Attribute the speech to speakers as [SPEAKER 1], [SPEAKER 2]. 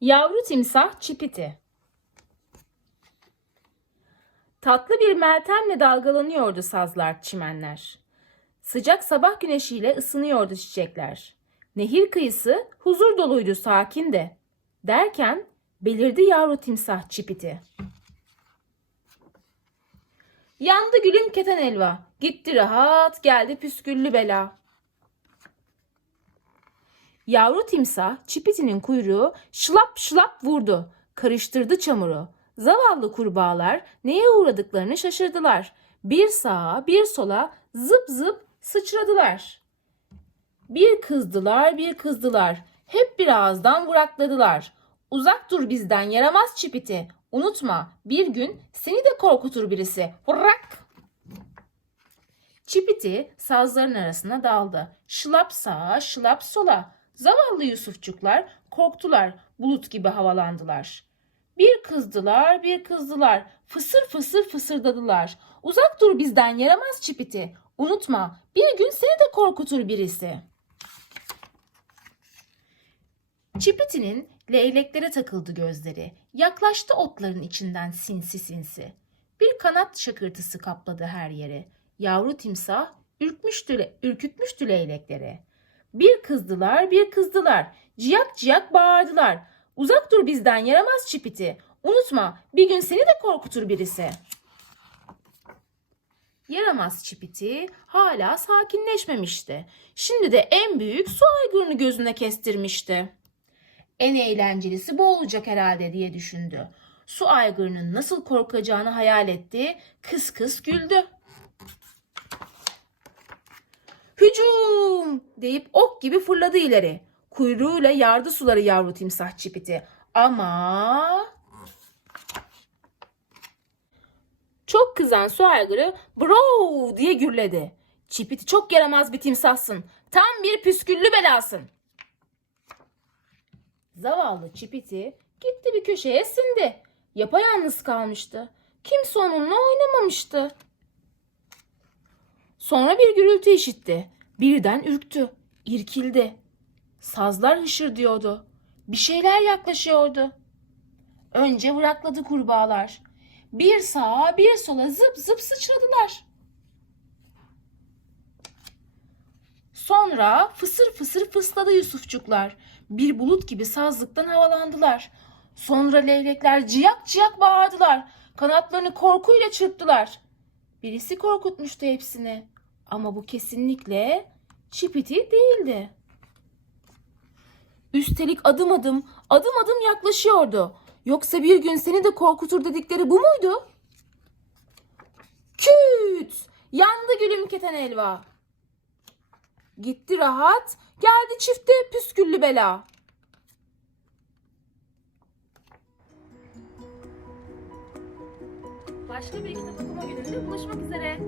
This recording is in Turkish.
[SPEAKER 1] Yavru timsah Çipiti Tatlı bir meltemle dalgalanıyordu sazlar, çimenler. Sıcak sabah güneşiyle ısınıyordu çiçekler. Nehir kıyısı huzur doluydu sakin de. Derken belirdi yavru timsah Çipiti. Yandı gülüm keten elva, gitti rahat, geldi püsküllü bela. Yavru timsah Çipiti'nin kuyruğu şılap şılap vurdu. Karıştırdı çamuru. Zavallı kurbağalar neye uğradıklarını şaşırdılar. Bir sağa bir sola zıp zıp sıçradılar. Bir kızdılar bir kızdılar. Hep bir ağızdan vurakladılar. Uzak dur bizden yaramaz Çipiti. Unutma bir gün seni de korkutur birisi. Vurrak! Çipiti sazların arasına daldı. Şılap sağa, şılap sola. Zavallı Yusufçuklar korktular, bulut gibi havalandılar. Bir kızdılar, bir kızdılar. Fısır fısır fısırdadılar. Uzak dur bizden yaramaz Çipiti. Unutma, bir gün seni de korkutur birisi. Çipiti'nin leyleklere takıldı gözleri. Yaklaştı otların içinden sinsi sinsi. Bir kanat şakırtısı kapladı her yeri. Yavru timsah ürkmüştü, ürkütmüştü leylekleri. Bir kızdılar, bir kızdılar. Ciyak ciyak bağırdılar. Uzak dur bizden yaramaz çipiti. Unutma, bir gün seni de korkutur birisi. Yaramaz çipiti hala sakinleşmemişti. Şimdi de en büyük su aygırını gözüne kestirmişti. En eğlencelisi bu olacak herhalde diye düşündü. Su aygırının nasıl korkacağını hayal etti. Kıs kıs güldü. Hücum deyip ok gibi fırladı ileri. Kuyruğuyla yardı suları yavru timsah çipiti. Ama çok kızan su aygırı bro diye gürledi. Çipiti çok yaramaz bir timsahsın. Tam bir püsküllü belasın. Zavallı Çipiti gitti bir köşeye sindi. Yapayalnız kalmıştı. Kimse onunla oynamamıştı. Sonra bir gürültü işitti. Birden ürktü, irkildi. Sazlar hışırdıyordu. Bir şeyler yaklaşıyordu. Önce bırakladı kurbağalar. Bir sağa bir sola zıp zıp sıçradılar. Sonra fısır fısır fısladı Yusufçuklar. Bir bulut gibi sazlıktan havalandılar. Sonra leylekler ciyak ciyak bağırdılar. Kanatlarını korkuyla çırptılar. Birisi korkutmuştu hepsini. Ama bu kesinlikle Çipiti değildi. Üstelik adım adım, adım adım yaklaşıyordu. Yoksa bir gün seni de korkutur dedikleri bu muydu? Küt! Yandı gülüm keten elva. Gitti rahat, geldi çifte püsküllü bela.
[SPEAKER 2] Başka bir kitap okuma gününde buluşmak üzere.